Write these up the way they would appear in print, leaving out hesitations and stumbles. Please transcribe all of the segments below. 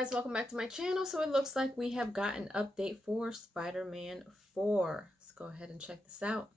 guys, welcome back to my channel. So it looks like we have got an update for Spider-Man 4. Let's go ahead and check this out.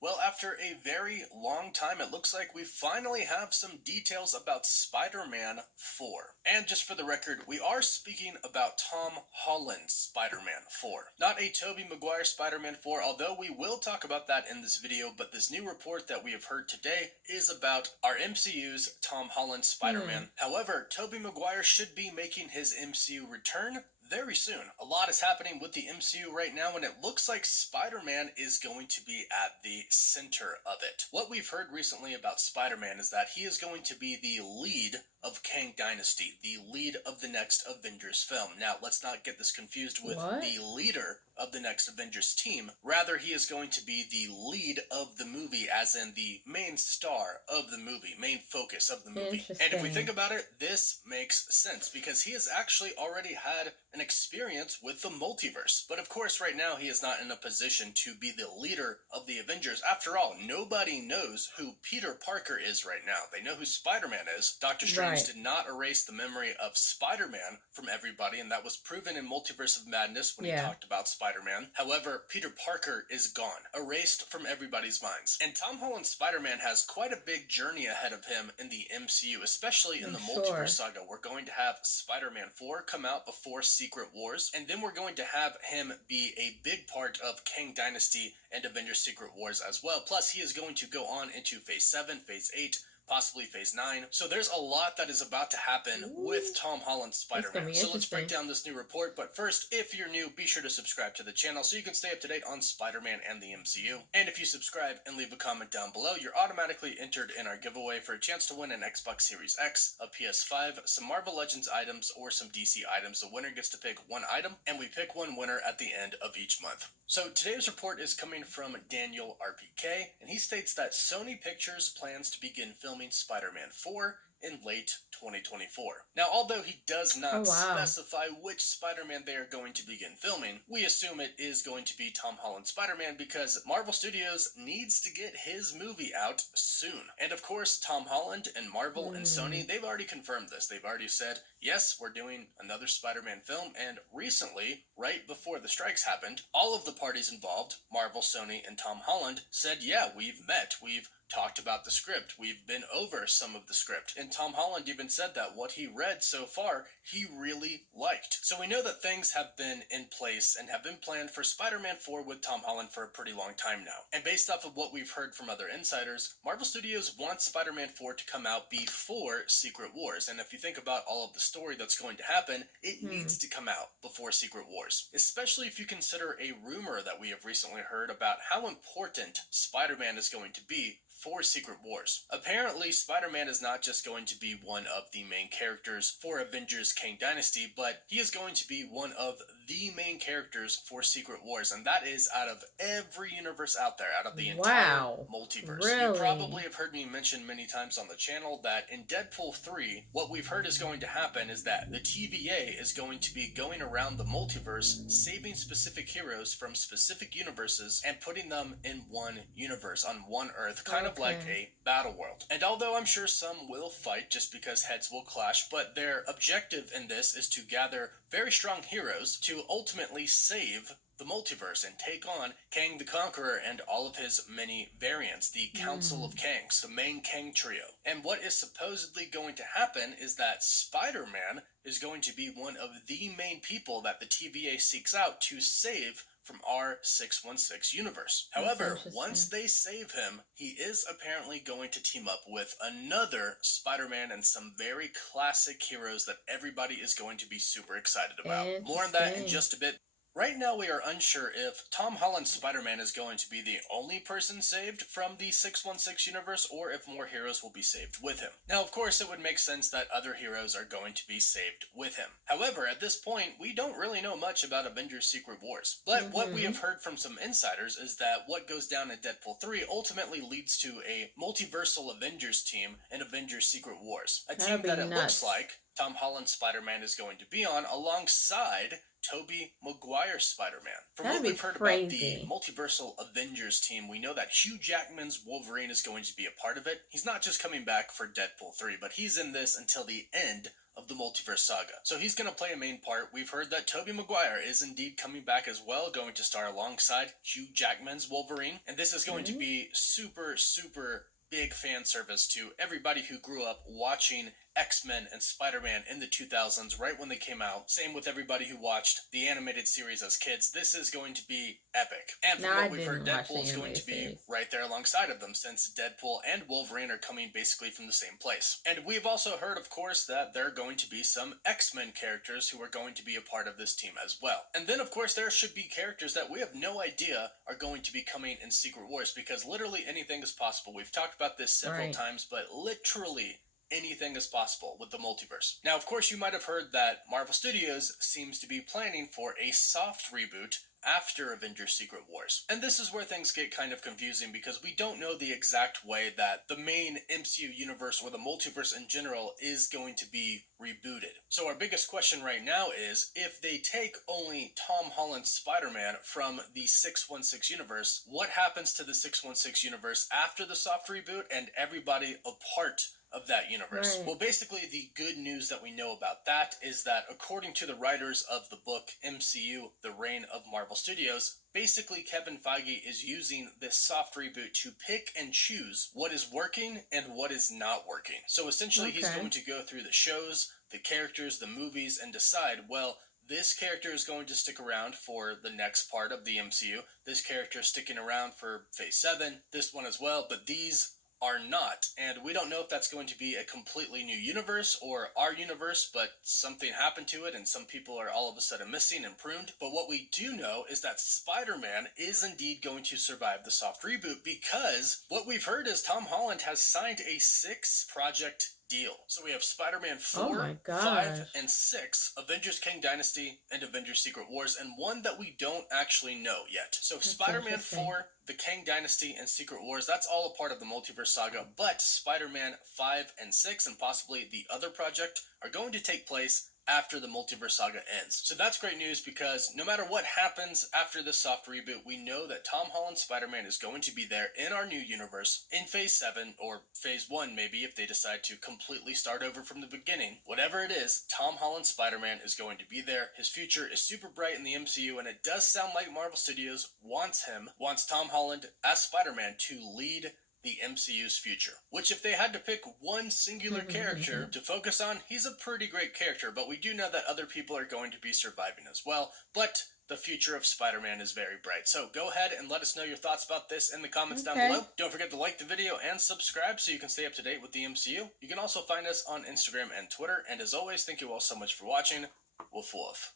Well, after a very long time, it looks like we finally have some details about Spider-Man 4. And just for the record, we are speaking about Tom Holland's Spider-Man 4. Not a Tobey Maguire Spider-Man 4, although we will talk about that in this video, but this new report that we have heard today is about our MCU's Tom Holland Spider-Man. However, Tobey Maguire should be making his MCU return very soon. A lot is happening with the MCU right now, and it looks like Spider-Man is going to be at the center of it. What we've heard recently about Spider-Man is that he is going to be the lead of Kang Dynasty, the lead of the next Avengers film. Now, let's not get this confused with the leader of the next Avengers team. Rather, he is going to be the lead of the movie, as in the main star of the movie, main focus of the movie. And if we think about it, this makes sense, because he has actually already had an experience with the multiverse. But of course, right now, he is not in a position to be the leader of the Avengers. After all, nobody knows who Peter Parker is right now. They know who Spider-Man is. Doctor Strange did not erase the memory of Spider-Man from everybody, and that was proven in Multiverse of Madness when he talked about Spider-Man. However, Peter Parker is gone, erased from everybody's minds. And Tom Holland's Spider-Man has quite a big journey ahead of him in the MCU, especially in the Multiverse saga. We're going to have Spider-Man 4 come out before Secret Wars, and then we're going to have him be a big part of Kang Dynasty and Avengers Secret Wars as well. Plus, he is going to go on into Phase 7, Phase 8, possibly Phase 9. So there's a lot that is about to happen with Tom Holland's Spider-Man. So let's break down this new report. But first, if you're new, be sure to subscribe to the channel so you can stay up to date on Spider-Man and the MCU. And if you subscribe and leave a comment down below, you're automatically entered in our giveaway for a chance to win an Xbox Series X, a PS5, some Marvel Legends items, or some DC items. The winner gets to pick one item, and we pick one winner at the end of each month. So today's report is coming from Daniel RPK, and he states that Sony Pictures plans to begin filming Spider-Man 4 in late 2024. Now, although he does not specify which Spider-Man they are going to begin filming, we assume it is going to be Tom Holland's Spider-Man because Marvel Studios needs to get his movie out soon. And of course, Tom Holland and Marvel and Sony, they've already confirmed this. They've already said, yes, we're doing another Spider-Man film, and recently, right before the strikes happened, all of the parties involved, Marvel, Sony, and Tom Holland, said, yeah, we've met, we've talked about the script, we've been over some of the script, and Tom Holland even said that what he read so far, he really liked. So we know that things have been in place and have been planned for Spider-Man 4 with Tom Holland for a pretty long time now. And based off of what we've heard from other insiders, Marvel Studios wants Spider-Man 4 to come out before Secret Wars, and if you think about all of the story that's going to happen, it needs to come out before Secret Wars. Especially if you consider a rumor that we have recently heard about how important Spider-Man is going to be for Secret Wars. Apparently, Spider-Man is not just going to be one of the main characters for Avengers Kang Dynasty, but he is going to be one of the main characters for Secret Wars, and that is out of every universe out there, out of the entire multiverse. You probably have heard me mention many times on the channel that in Deadpool 3, what we've heard is going to happen is that the TVA is going to be going around the multiverse, saving specific heroes from specific universes and putting them in one universe, on one Earth, kind of like a battle world. And although I'm sure some will fight just because heads will clash, but their objective in this is to gather very strong heroes to ultimately save the multiverse and take on Kang the Conqueror and all of his many variants, the Council of Kangs, the main Kang trio. And what is supposedly going to happen is that Spider-Man is going to be one of the main people that the TVA seeks out to save from our 616 universe. However, once they save him, he is apparently going to team up with another Spider-Man and some very classic heroes that everybody is going to be super excited about. More on that in just a bit. Right now, we are unsure if Tom Holland's Spider-Man is going to be the only person saved from the 616 universe, or if more heroes will be saved with him. Now, of course, it would make sense that other heroes are going to be saved with him. However, at this point, we don't really know much about Avengers Secret Wars. But what we have heard from some insiders is that what goes down in Deadpool 3 ultimately leads to a multiversal Avengers team in Avengers Secret Wars. A team that it looks like Tom Holland's Spider-Man is going to be on alongside Tobey Maguire Spider-Man. From That'd what be we've heard about the crazy. Multiversal Avengers team, we know that Hugh Jackman's Wolverine is going to be a part of it. He's not just coming back for Deadpool 3, but he's in this until the end of the Multiverse saga. So he's going to play a main part. We've heard that Tobey Maguire is indeed coming back as well, going to star alongside Hugh Jackman's Wolverine. And this is going to be super, super big fan service to everybody who grew up watching X-Men and Spider-Man in the 2000s, right when they came out. Same with everybody who watched the animated series as kids. This is going to be epic. And from what we've heard, Deadpool is going to be right there alongside of them, since Deadpool and Wolverine are coming basically from the same place. And we've also heard, of course, that there are going to be some X-Men characters who are going to be a part of this team as well. And then, of course, there should be characters that we have no idea are going to be coming in Secret Wars, because literally anything is possible. We've talked about this several times, but literally anything is possible with the multiverse. Now, of course, you might have heard that Marvel Studios seems to be planning for a soft reboot after Avengers Secret Wars. And this is where things get kind of confusing, because we don't know the exact way that the main MCU universe, or the multiverse in general, is going to be rebooted. So our biggest question right now is, if they take only Tom Holland's Spider-Man from the 616 universe, what happens to the 616 universe after the soft reboot and everybody a part of that universe? Well, basically, the good news that we know about that is that, according to the writers of the book MCU, The Reign of Marvel Studios, basically Kevin Feige is using this soft reboot to pick and choose what is working and what is not working. So essentially, he's going to go through the shows, the characters, the movies, and decide, well, this character is going to stick around for the next part of the MCU. This character is sticking around for Phase 7, this one as well, but these are not. And we don't know if that's going to be a completely new universe or our universe, but something happened to it and some people are all of a sudden missing and pruned. But what we do know is that Spider-Man is indeed going to survive the soft reboot, because what we've heard is Tom Holland has signed a 6-project deal. So we have Spider-Man 4, 5, and 6, Avengers Kang Dynasty, and Avengers Secret Wars, and one that we don't actually know yet. So Spider-Man 4, the Kang Dynasty, and Secret Wars, that's all a part of the Multiverse saga, but Spider-Man 5 and 6, and possibly the other project, are going to take place after the Multiverse saga ends. So that's great news, because no matter what happens after this soft reboot, we know that Tom Holland's Spider-Man is going to be there in our new universe in Phase 7, or Phase 1 maybe, if they decide to completely start over from the beginning. Whatever it is, Tom Holland's Spider-Man is going to be there. His future is super bright in the MCU, and it does sound like Marvel Studios wants Tom Holland as Spider-Man to lead the MCU's future. Which, if they had to pick one singular character to focus on, he's a pretty great character, but we do know that other people are going to be surviving as well. But the future of Spider-Man is very bright. So go ahead and let us know your thoughts about this in the comments down below. Don't forget to like the video and subscribe so you can stay up to date with the MCU. You can also find us on Instagram and Twitter. And as always, thank you all so much for watching. Woof woof.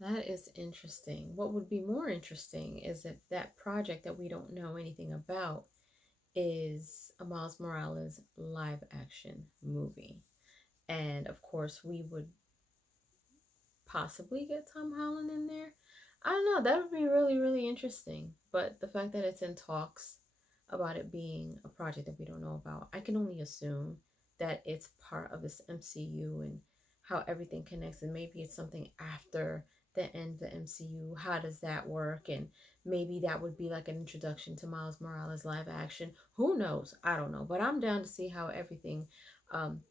That is interesting. What would be more interesting is if that project that we don't know anything about is a Miles Morales live action movie. And of course, we would possibly get Tom Holland in there. I don't know. That would be really, really interesting. But the fact that it's in talks about it being a project that we don't know about, I can only assume that it's part of this MCU and how everything connects. And maybe it's something after the end of the MCU. How does that work? And maybe that would be like an introduction to Miles Morales live action. Who knows? I don't know. But I'm down to see how everything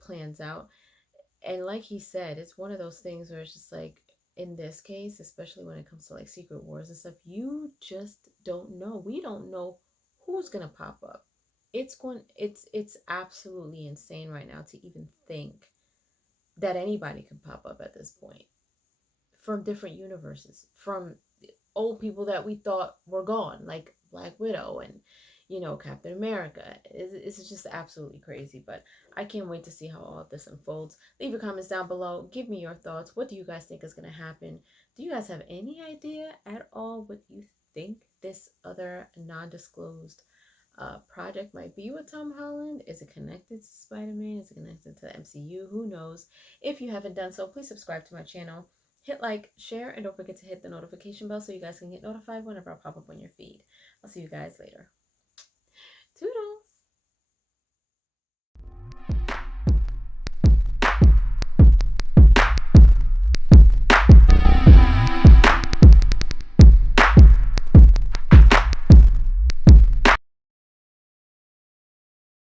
plans out. And like he said, it's one of those things where it's just like, in this case, especially when it comes to like Secret Wars and stuff, you just don't know. We don't know who's gonna pop up. It's absolutely insane right now to even think that anybody can pop up at this point from different universes, from old people that we thought were gone, like Black Widow and, you know, Captain America. It's just absolutely crazy, but I can't wait to see how all of this unfolds. Leave your comments down below. Give me your thoughts. What do you guys think is going to happen? Do you guys have any idea at all what you think this other non-disclosed project might be with Tom Holland? Is it connected to Spider-Man? Is it connected to the MCU? Who knows? If you haven't done so, please subscribe to my channel. Hit like, share, and don't forget to hit the notification bell so you guys can get notified whenever I pop up on your feed. I'll see you guys later. Toodles!